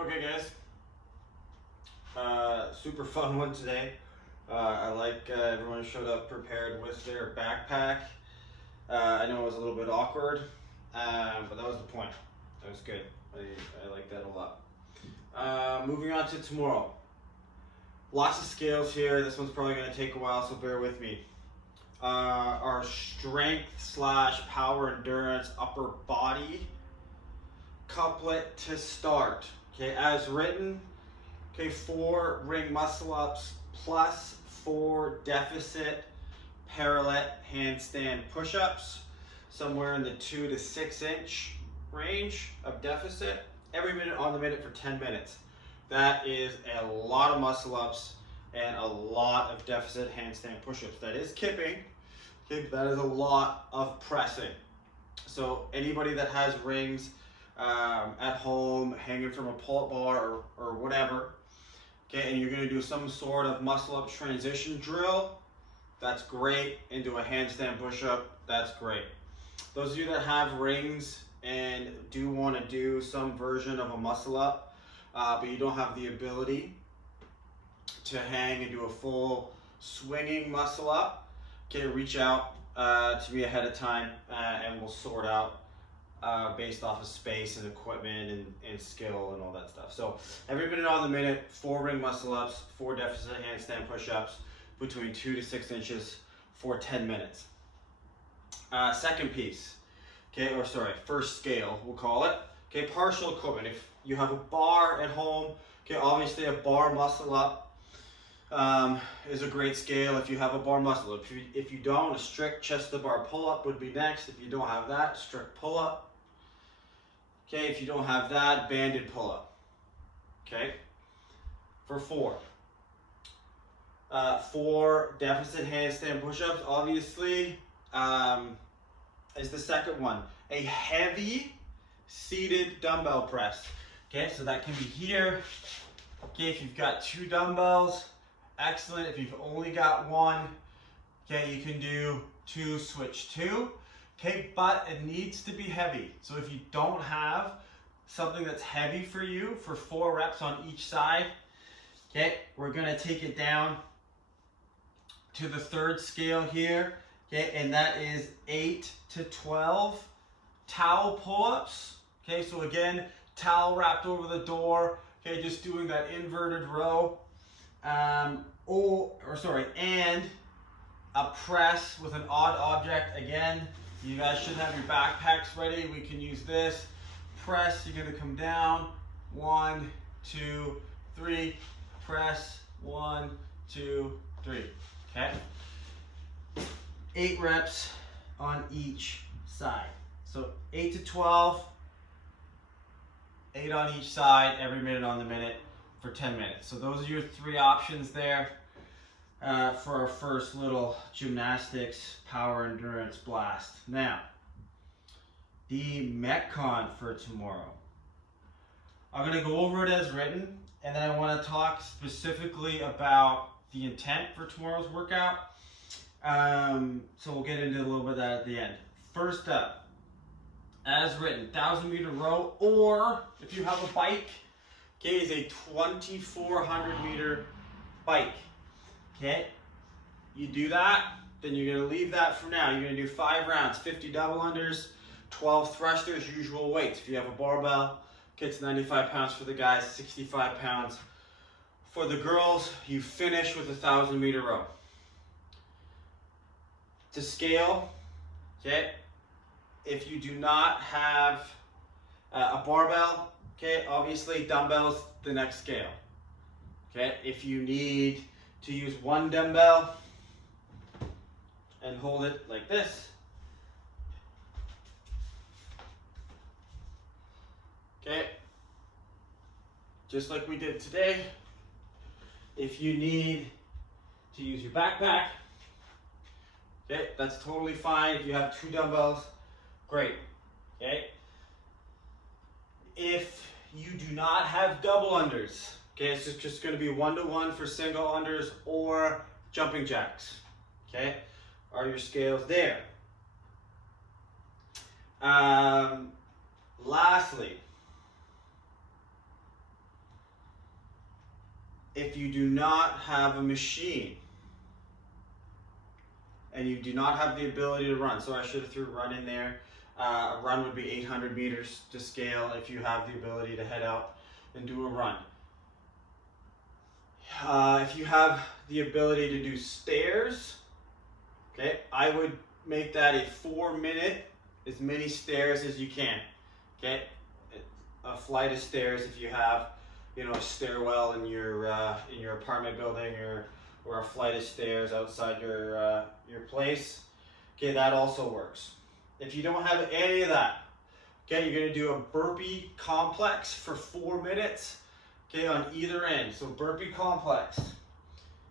Okay, guys. Super fun one today. I like everyone showed up prepared with their backpack. I know it was a little bit awkward, but that was the point. That was good. I like that a lot. Moving on to tomorrow. Lots of scales here. This one's probably going to take a while, so bear with me. Our strength slash power endurance upper body couplet to start. Okay, as written. Okay, 4 ring muscle ups plus 4 deficit parallel handstand push-ups, somewhere in the 2 to 6 inch range of deficit, every minute on the minute for 10 minutes. That is a lot of muscle ups and a lot of deficit handstand push-ups. That is kipping. Okay, that is a lot of pressing. So anybody that has rings at home, hanging from a pull-up bar or whatever, okay, and you're going to do some sort of muscle-up transition drill, that's great. Into a handstand push-up, that's great. Those of you that have rings and do want to do some version of a muscle-up, but you don't have the ability to hang and do a full swinging muscle-up, okay, reach out to me ahead of time and we'll sort out based off of space and equipment and skill and all that stuff. So every minute on the minute, 4 ring muscle ups, 4 deficit handstand push-ups between 2 to 6 inches for 10 minutes. Second piece, okay, or sorry, first scale, we'll call it. Okay, partial equipment. If you have a bar at home, okay, obviously a bar muscle up is a great scale if you have a bar muscle up. If you don't, a strict chest to bar pull-up would be next. If you don't have that, strict pull-up. Okay, if you don't have that, banded pull-up. Okay, for 4. 4 deficit handstand push-ups, obviously, is the second one. A heavy seated dumbbell press. Okay, so that can be here. Okay, if you've got 2 dumbbells, excellent. If you've only got 1, okay, you can do 2, switch 2. Okay, but it needs to be heavy. So if you don't have something that's heavy for you for 4 reps on each side, okay, we're gonna take it down to the third scale here, okay, and that is 8 to 12 towel pull-ups. Okay, so again, towel wrapped over the door, okay, just doing that inverted row, and a press with an odd object. Again, you guys should have your backpacks ready. We can use this. Press, you're gonna come down, 1, 2, 3, press, 1, 2, 3, okay? 8 reps on each side. So 8 to 12, 8 on each side, every minute on the minute for 10 minutes. So those are your 3 options there for our first little gymnastics power endurance blast. Now, the Metcon for tomorrow. I'm going to go over it as written, and then I want to talk specifically about the intent for tomorrow's workout. So we'll get into a little bit of that at the end. First up, as written, 1,000-meter row, or if you have a bike, okay, is a 2,400-meter bike. Okay, you do that, then you're going to leave that for now. You're going to do 5 rounds, 50 double unders, 12 thrusters, usual weights. If you have a barbell, okay, it's 95 pounds for the guys, 65 pounds for the girls. You finish with a 1,000-meter row. To scale, okay, if you do not have a barbell, okay, obviously dumbbells, the next scale. Okay, if you need to use 1 dumbbell and hold it like this, okay, just like we did today. If you need to use your backpack, okay, that's totally fine. If you have 2 dumbbells, great, okay. If you do not have double unders, okay, it's just going to be 1-to-1 for single unders or jumping jacks, okay, are your scales there. Lastly, if you do not have a machine and you do not have the ability to run, so I should have threw run in there. A run would be 800 meters to scale if you have the ability to head out and do a run. If you have the ability to do stairs, okay, I would make that a 4-minute, as many stairs as you can. Okay, a flight of stairs if you have, you know, a stairwell in your apartment building, or a flight of stairs outside your place. Okay, that also works. If you don't have any of that, okay, you're gonna do a burpee complex for 4 minutes. Okay, on either end. So burpee complex.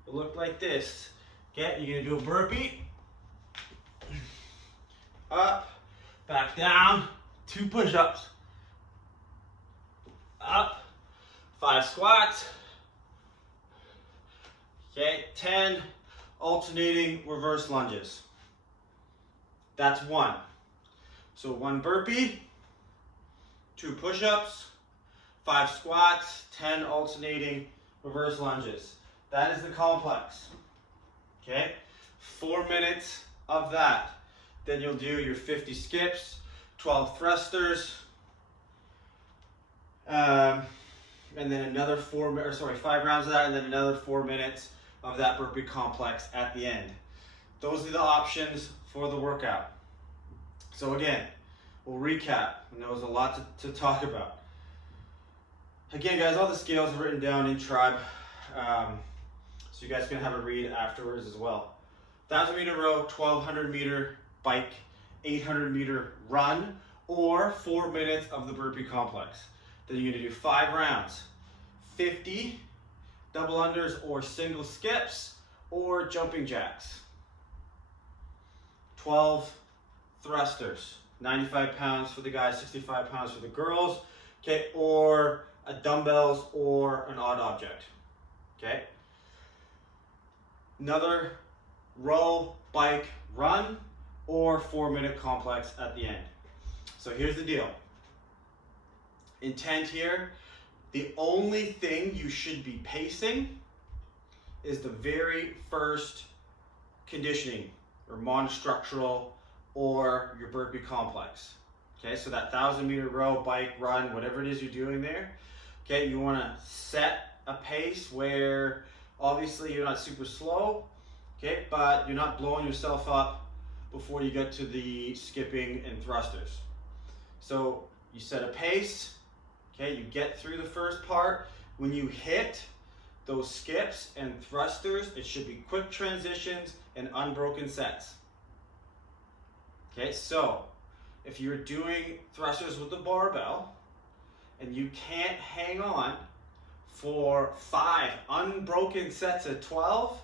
It'll look like this. Okay, you're gonna do a burpee. Up, back down, 2 push-ups. Up, 5 squats. Okay, 10 alternating reverse lunges. That's 1. So 1 burpee, 2 push-ups, 5 squats, 10 alternating reverse lunges. That is the complex. Okay, 4 minutes of that. Then you'll do your 50 skips, 12 thrusters, and then another 5 rounds of that, and then another 4 minutes of that burpee complex at the end. Those are the options for the workout. So again, we'll recap, and there was a lot to talk about. Again, guys, all the scales are written down in Tribe, so you guys can have a read afterwards as well. 1,000 meter row, 1,200 meter bike, 800 meter run, or 4 minutes of the burpee complex. Then you're gonna do 5 rounds, 50 double unders or single skips, or jumping jacks. 12 thrusters, 95 pounds for the guys, 65 pounds for the girls, okay, or a dumbbells or an odd object, okay? Another row, bike, run, or 4-minute complex at the end. So here's the deal. Intent here, the only thing you should be pacing is the very first conditioning or monostructural or your burpee complex. Okay, so that 1,000 meter row, bike, run, whatever it is you're doing there, okay, you want to set a pace where obviously you're not super slow, okay, but you're not blowing yourself up before you get to the skipping and thrusters. So you set a pace, okay, you get through the first part. When you hit those skips and thrusters, it should be quick transitions and unbroken sets. Okay, so if you're doing thrusters with the barbell and you can't hang on for 5 unbroken sets of 12,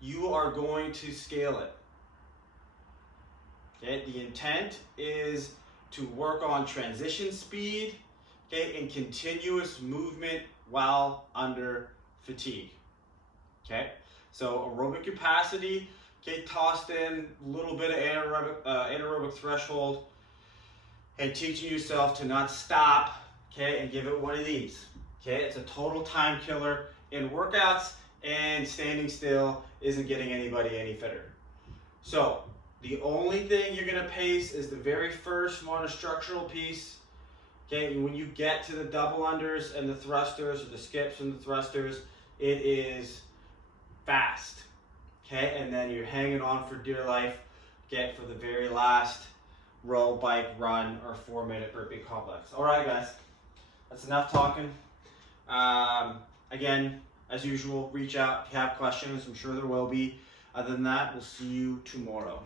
you are going to scale it. Okay, the intent is to work on transition speed, okay, and continuous movement while under fatigue. Okay, so aerobic capacity, okay, tossed in a little bit of anaerobic threshold, and teaching yourself to not stop, okay, and give it one of these. Okay, it's a total time killer in workouts, and standing still isn't getting anybody any fitter. So the only thing you're gonna pace is the very first monostructural piece. Okay, and when you get to the double unders and the thrusters, or the skips and the thrusters, it is fast. Okay, and then you're hanging on for dear life, okay, for the very last row, bike, run, or 4-minute burpee complex. All right, guys, that's enough talking. Again, as usual, reach out if you have questions. I'm sure there will be. Other than that, we'll see you tomorrow.